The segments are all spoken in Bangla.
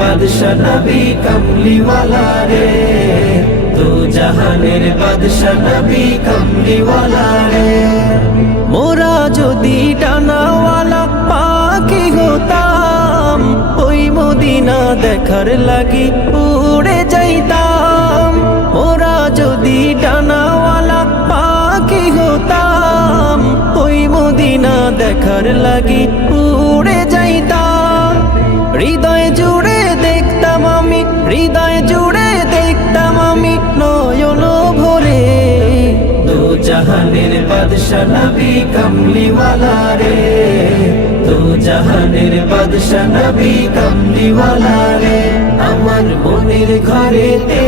বাদশা নবী কমলিওয়ালা রে, দু জাহানের বাদশা নবী কমলিওয়ালা রে। মোরা যদি ডানাওয়ালা পাখি হতাম, ওই মদিনা দেখার লাগি উড়ে যাইতাম। মোরা যদি ডানাওয়ালা পাখি হতাম, ওই মদিনা দেখার লাগি উড়ে যাইতাম। হৃদয় জুড়ে দেখতাম আমি, হৃদয় জুড়ে দেখতাম আমি নয়ন ভরে, দু জাহানের বাদশা নবী কমলিওয়ালা রে, দু জাহানের বাদশা নবী কমলিওয়ালা রে। আমার মনের ঘরেতে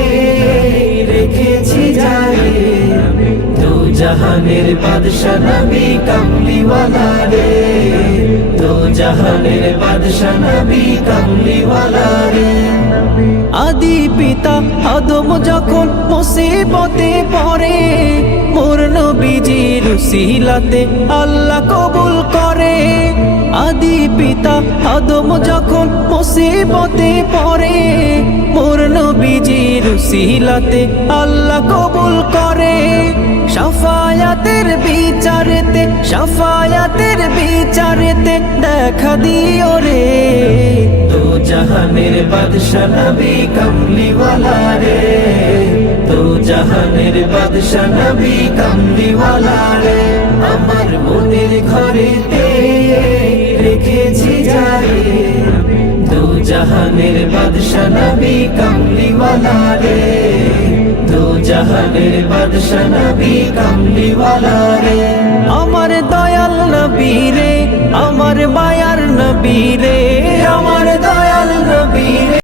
রেখেছি যারে, দু জাহানের বাদশা নবী কমলিওয়ালা রে, দু জাহানের বাদশা নবী কমলিওয়ালা রে। আদি পিতা আদম যখন মুসিবতে পড়ে, মোর নবীজির উসিলাতে আল্লাহ কবুল করে। আদি পিতা আদম যখন মুসিবতে পড়ে, মোর নবীজির উসিলাতে আল্লাহ কবুল করে। শাফায়াতের বিচারেতে, শাফায়াতের বিচারেতে দেখা দিও রে, দু জাহানের বাদশা নবী কমলিওয়ালা রে, দু জাহানের বাদশা নবী কমলিওয়ালা রে। আমার মনের ঘরেতে রেখেছি যারে, দু জাহানের বাদশা নবী কমলিওয়ালা রে, দু জাহানের বাদশা নবী কমলিওয়ালা রে। আমার দয়াল নবী রে, আমার মায়ার নবী রে,